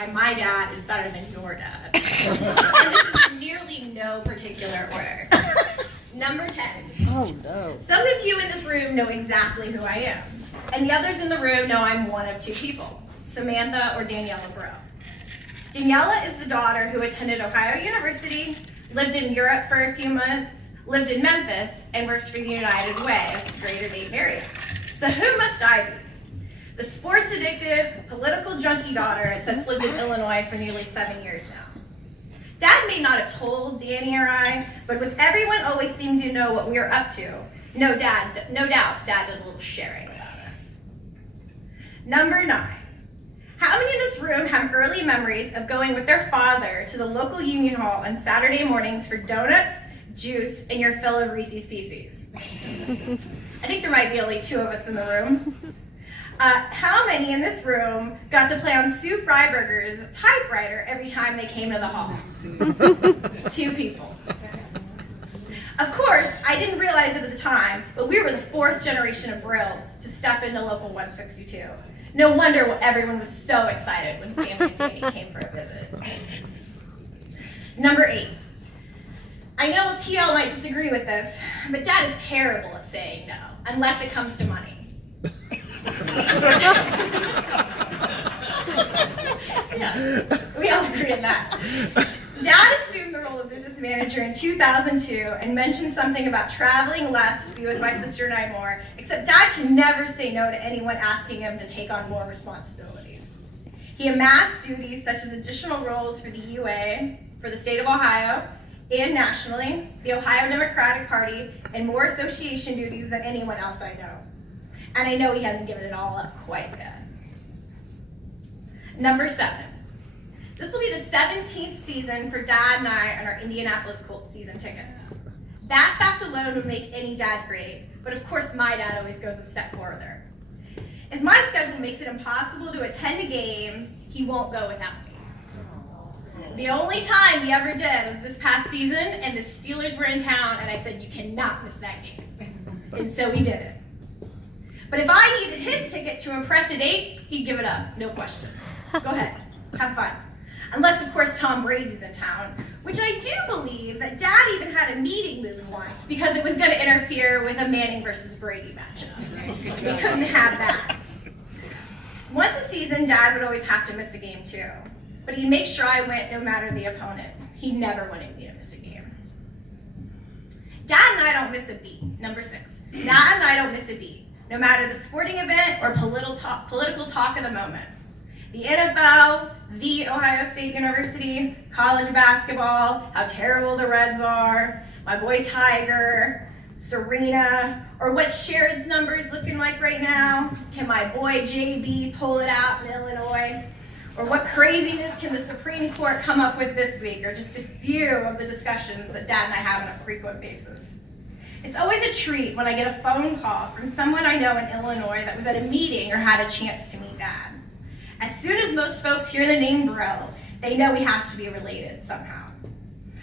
why my dad is better than your dad. And this is nearly no particular order. Number 10. Oh no. Some of you in this room know exactly who I am. And the others in the room know I'm one of two people, Samantha or Daniela Bro. Daniela is the daughter who attended Ohio University, lived in Europe for a few months, lived in Memphis, and works for the United Way, the greater Dayton area. So who must I be? The sports addictive, political junkie daughter that's lived in Illinois for nearly 7 years now. Dad may not have told Danny or I, but with everyone always seemed to know what we were up to, no doubt Dad did a little sharing about us. Number 9. How many in this room have early memories of going with their father to the local Union Hall on Saturday mornings for donuts, juice, and your fill of Reese's Pieces? I think there might be only 2 of us in the room. How many in this room got to play on Sue Freiberger's typewriter every time they came to the hall? 2 people. Of course, I didn't realize it at the time, but we were the 4th generation of Brills to step into Local 162. No wonder everyone was so excited when Sam and Danny came for a visit. Number 8. I know TL might disagree with this, but Dad is terrible at saying no, unless it comes to money. Yeah, we all agree on that. Dad assumed the role of business manager in 2002 and mentioned something about traveling less to be with my sister and I more, except Dad can never say no to anyone asking him to take on more responsibilities. He amassed duties such as additional roles for the UA, for the state of Ohio, and nationally, the Ohio Democratic Party, and more association duties than anyone else I know. And I know he hasn't given it all up quite yet. Number 7. This will be the 17th season for Dad and I on our Indianapolis Colts season tickets. That fact alone would make any dad great, but of course my dad always goes a step further. If my schedule makes it impossible to attend a game, he won't go without me. The only time he ever did was this past season, and the Steelers were in town, and I said, you cannot miss that game. And so we did it. But if I needed his ticket to impress a date, he'd give it up, no question. Go ahead, have fun. Unless, of course, Tom Brady's in town, which I do believe that Dad even had a meeting moved once because it was going to interfere with a Manning versus Brady matchup. We couldn't have that. Once a season, Dad would always have to miss a game too, but he'd make sure I went no matter the opponent. He never wanted me to miss a game. Dad and I don't miss a beat. Number 6. Dad and I don't miss a beat, no matter the sporting event or political talk of the moment. The NFL, the Ohio State University, college basketball, how terrible the Reds are, my boy Tiger, Serena, or what Sherrod's number is looking like right now. Can my boy JB pull it out in Illinois? Or what craziness can the Supreme Court come up with this week? Or just a few of the discussions that Dad and I have on a frequent basis. It's always a treat when I get a phone call from someone I know in Illinois that was at a meeting or had a chance to meet Dad. As soon as most folks hear the name Brill, they know we have to be related somehow.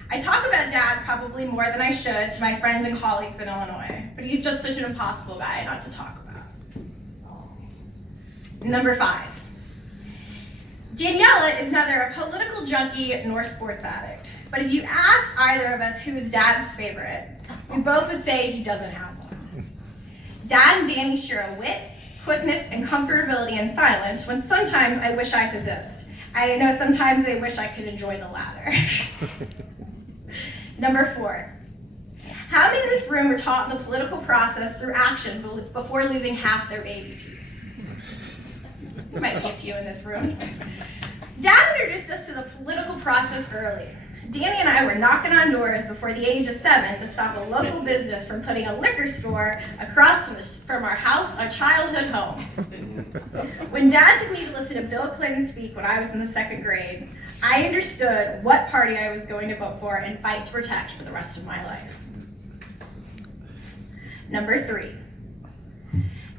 I talk about Dad probably more than I should to my friends and colleagues in Illinois, but he's just such an impossible guy not to talk about. Number 5. Daniela is neither a political junkie nor sports addict, but if you asked either of us who is Dad's favorite, we both would say he doesn't have one. Dad and Danny share a wit, quickness, and comfortability in silence when sometimes I wish I possessed. I know sometimes they wish I could enjoy the latter. Number 4. How many in this room were taught the political process through action before losing half their baby teeth? There might be a few in this room. Dad introduced us to the political process early. Danny and I were knocking on doors before the age of 7 to stop a local business from putting a liquor store across from our house, our childhood home. When Dad took me to listen to Bill Clinton speak when I was in the 2nd grade, I understood what party I was going to vote for and fight to protect for the rest of my life. Number 3.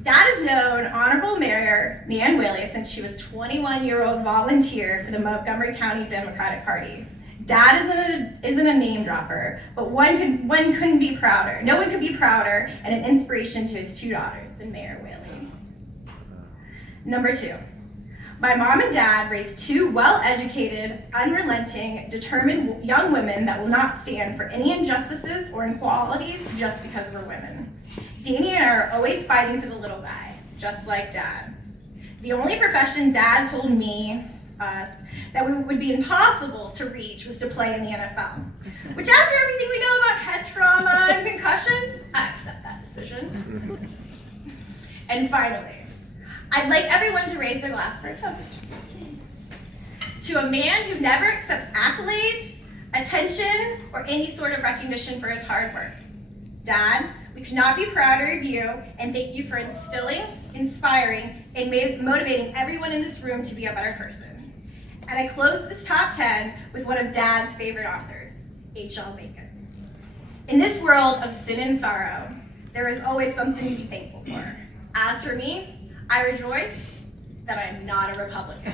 Dad has known Honorable Mayor Nan Whaley since she was a 21-year-old volunteer for the Montgomery County Democratic Party. Dad isn't a name dropper, but one couldn't be prouder. No one could be prouder and an inspiration to his 2 daughters than Mayor Whaley. Number 2. My mom and dad raised two well-educated, unrelenting, determined young women that will not stand for any injustices or inequalities just because we're women. Danny and I are always fighting for the little guy, just like Dad. The only profession Dad told us, that would be impossible to reach was to play in the NFL. Which, after everything we know about head trauma and concussions, I accept that decision. And finally, I'd like everyone to raise their glass for a toast. To a man who never accepts accolades, attention, or any sort of recognition for his hard work. Dad, we could not be prouder of you, and thank you for instilling, inspiring, and motivating everyone in this room to be a better person. And I close this top 10 with one of Dad's favorite authors, H.L. Mencken. In this world of sin and sorrow, there is always something to be thankful for. As for me, I rejoice that I'm not a Republican.